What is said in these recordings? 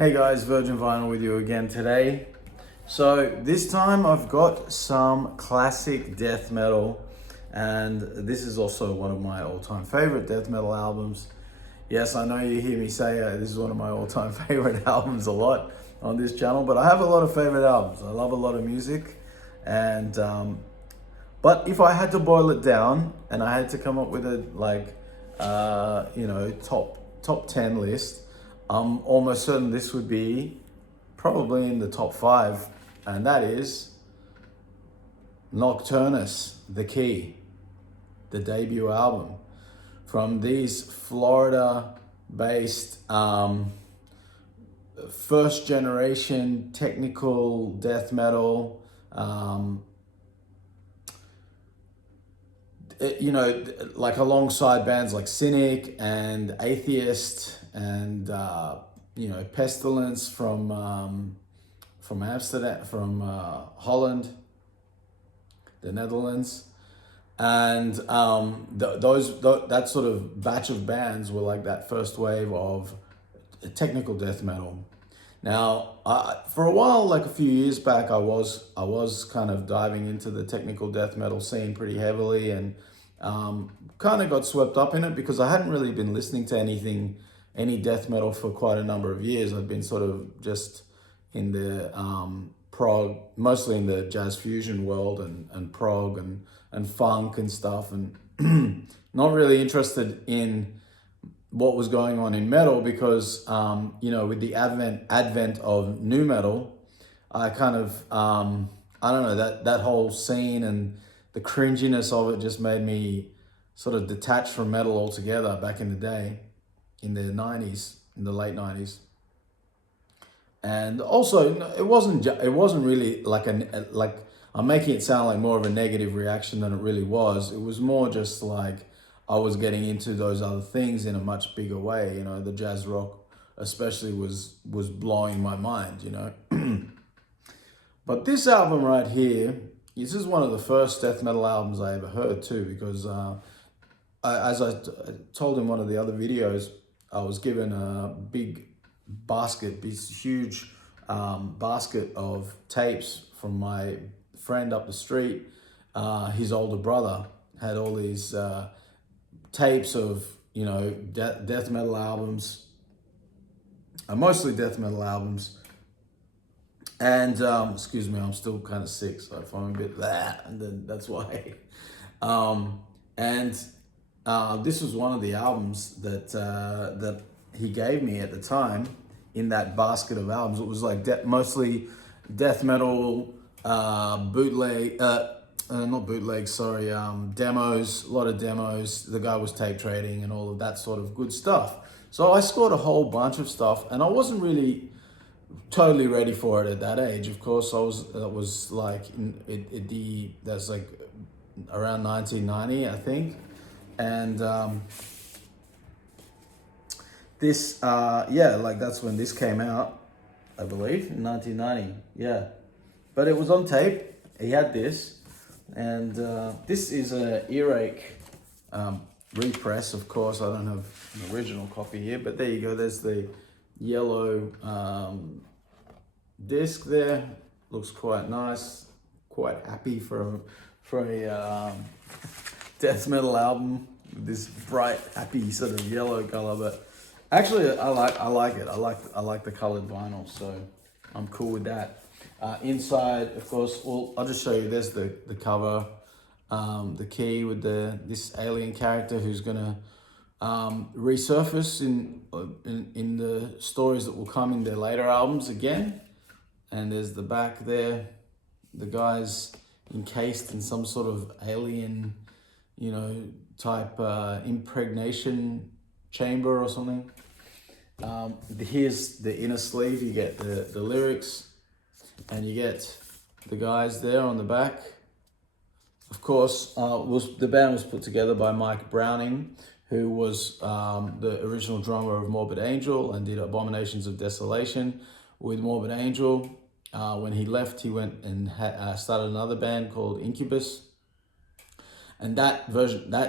Hey guys, Virgin Vinyl with you again today. So this time I've got some classic death metal, and this is also one of my all-time favorite death metal albums. Yes, I know you hear me say this is one of my all-time favorite albums a lot on this channel, but I have a lot of favorite albums. I love a lot of music, and but if I had to boil it down and I had to come up with a top 10 list, I'm almost certain this would be probably in the top 5, and that is Nocturnus, The Key, the debut album from these Florida-based first generation technical death metal, like alongside bands like Cynic and Atheist and Pestilence from Amsterdam, from Holland, the Netherlands, and that sort of batch of bands were like that first wave of technical death metal. Now, for a while, like a few years back, I was kind of diving into the technical death metal scene pretty heavily, and kind of got swept up in it because I hadn't really been listening to any death metal for quite a number of years. I'd been sort of just in the prog, mostly in the jazz fusion world and prog and funk and stuff, and not really interested in what was going on in metal because, with the advent of nu metal, I kind of, I don't know, that whole scene and the cringiness of it just made me sort of detach from metal altogether back in the day, in the 90s, in the late 90s. And also, it wasn't really like I'm making it sound like more of a negative reaction than it really was. It was more just like I was getting into those other things in a much bigger way. The jazz rock especially was blowing my mind, But this album right here, this is one of the first death metal albums I ever heard too, because as I told in one of the other videos, I was given a big basket, this huge basket of tapes from my friend up the street. His older brother had all these tapes of death metal albums, mostly death metal albums. And excuse me, I'm still kind of sick, so if I'm a bit and then that's why. This was one of the albums that he gave me at the time in that basket of albums. It was like mostly death metal, bootleg, not bootleg, sorry, demos, a lot of demos. The guy was tape trading and all of that sort of good stuff. So I scored a whole bunch of stuff, and I wasn't really totally ready for it at that age. Of course, that was like that's like around 1990, I think, and this that's when this came out, I believe, in 1990. Yeah, but it was on tape. He had this, and this is an earache repress. Of course, I don't have an original copy here, but there you go. There's the yellow disc there. Looks quite nice, quite happy for a death metal album with this bright, happy sort of yellow color. But actually, I like it. I like the colored vinyl, so I'm cool with that. Inside, of course, well, I'll just show you. There's the cover, the key with this alien character who's gonna resurface in the stories that will come in their later albums again. And there's the back there. The guy's encased in some sort of alien, type impregnation chamber or something. Here's the inner sleeve. You get the lyrics, and you get the guys there on the back. Of course, the band was put together by Mike Browning, who was the original drummer of Morbid Angel and did Abominations of Desolation with Morbid Angel. When he left, he went and started another band called Incubus. And that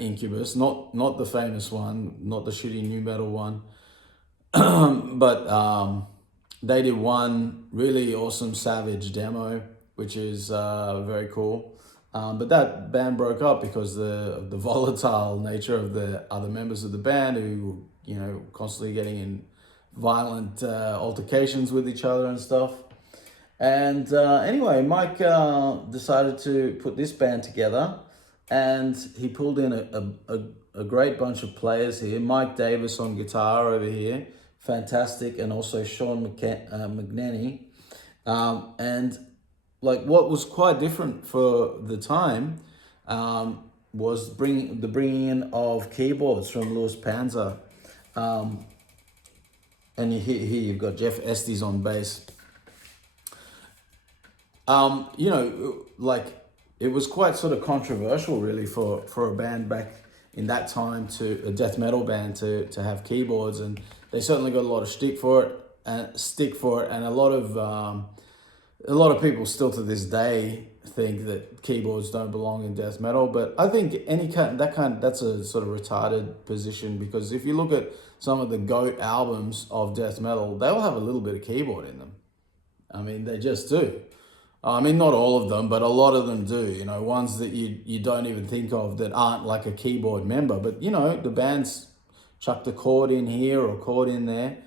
Incubus, not the famous one, not the shitty nu metal one, but they did one really awesome Savage demo, which is very cool. But that band broke up because the volatile nature of the other members of the band, who constantly getting in violent altercations with each other and stuff. And anyway, Mike decided to put this band together, and he pulled in a great bunch of players here. Mike Davis on guitar over here, fantastic, and also Sean McNanny. And like what was quite different for the time was bringing in of keyboards from Louis Panzer. And here you've got Jeff Estes on bass. Like it was quite sort of controversial really for a band back in that time, to a death metal band, to have keyboards, and they certainly got a lot of stick for it, and a lot of people still to this day think that keyboards don't belong in death metal. But I think that's a sort of retarded position, because if you look at some of the GOAT albums of death metal, they all have a little bit of keyboard in them. I mean, they just do. I mean, not all of them, but a lot of them do. Ones that you don't even think of that aren't like a keyboard member. But, the band's chucked a chord in here or a chord in there.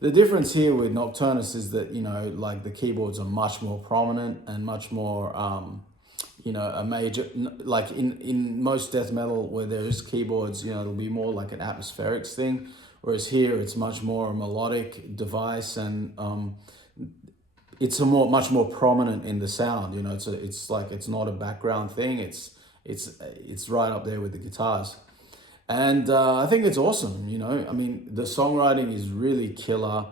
The difference here with Nocturnus is that, like the keyboards are much more prominent and much more, a major, like in most death metal where there is keyboards, it'll be more like an atmospheric thing. Whereas here it's much more a melodic device, and it's much more prominent in the sound. It's not a background thing. It's right up there with the guitars, and I think it's awesome. I mean, the songwriting is really killer.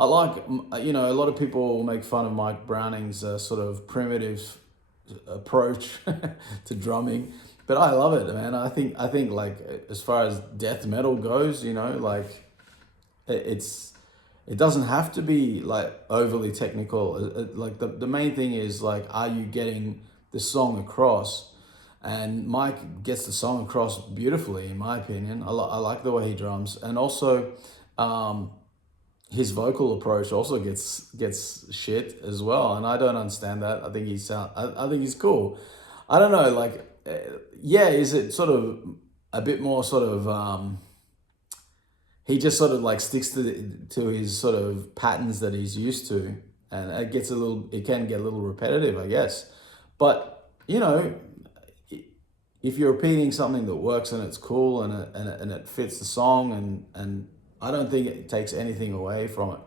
I like, a lot of people make fun of Mike Browning's sort of primitive approach to drumming, but I love it, man. I think like as far as death metal goes, like it doesn't have to be like overly technical. Like the main thing is like, are you getting the song across? And Mike gets the song across beautifully, in my opinion. I like the way he drums, and also his vocal approach also gets shit as well. And I don't understand that. I think I think he's cool. I don't know, like, is it sort of a bit more sort of he just sort of like sticks to his sort of patterns that he's used to, and it can get a little repetitive, I guess. But if you're repeating something that works and it's cool and it fits the song, and I don't think it takes anything away from it.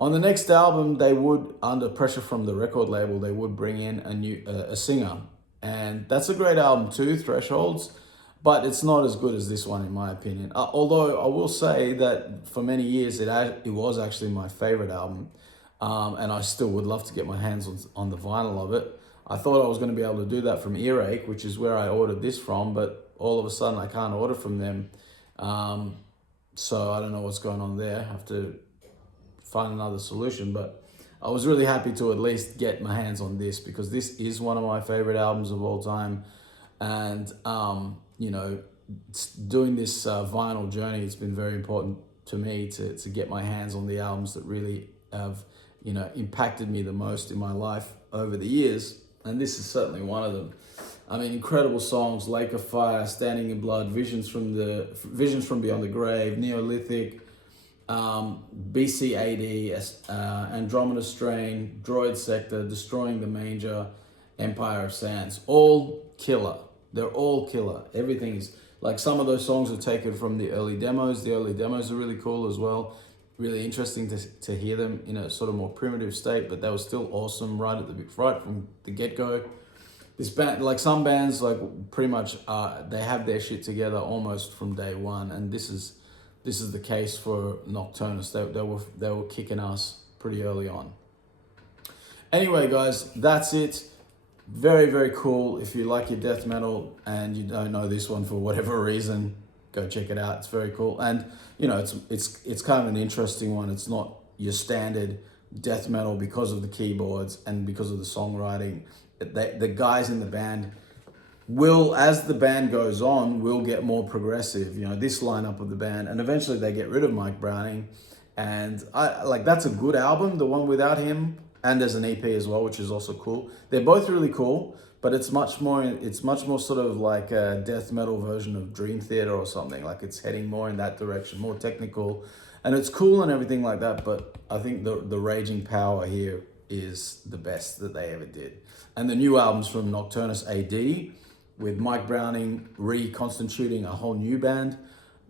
On the next album, they would, under pressure from the record label, they would bring in a singer, and that's a great album too, Thresholds. But it's not as good as this one, in my opinion. Although I will say that for many years, it was actually my favorite album. And I still would love to get my hands on the vinyl of it. I thought I was going to be able to do that from Earache, which is where I ordered this from. But all of a sudden, I can't order from them. So I don't know what's going on there. I have to find another solution. But I was really happy to at least get my hands on this, because this is one of my favorite albums of all time. And doing this vinyl journey, it's been very important to me to get my hands on the albums that really have impacted me the most in my life over the years, and this is certainly one of them. I mean, incredible songs: Lake of Fire, Standing in Blood, Visions from Beyond the Grave, Neolithic, BC-AD, Andromeda Strain, Droid Sector, Destroying the Manger, Empire of Sands. All killer. They're all killer. Everything is, like, some of those songs are taken from the early demos. The early demos are really cool as well. Really interesting to hear them in a sort of more primitive state, but they were still awesome right from the get-go. This band, like some bands, like pretty much they have their shit together almost from day one, and this is the case for Nocturnus. They were kicking ass pretty early on. Anyway, guys, that's it. Very, very cool. If you like your death metal and you don't know this one for whatever reason, go check it out. It's very cool. And it's kind of an interesting one. It's not your standard death metal because of the keyboards and because of the songwriting. The guys in the band will, as the band goes on, will get more progressive. This lineup of the band, and eventually they get rid of Mike Browning, And I like, that's a good album, the one without him. And there's an EP as well, which is also cool. They're both really cool, but it's much more sort of like a death metal version of Dream Theater or something. Like, it's heading more in that direction, more technical, and it's cool and everything like that. But I think the Raging Power here is the best that they ever did. And the new albums from Nocturnus AD, with Mike Browning reconstituting a whole new band,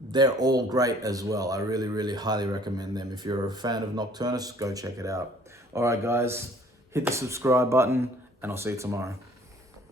they're all great as well. I really, really highly recommend them. If you're a fan of Nocturnus, go check it out. All right, guys, hit the subscribe button, and I'll see you tomorrow.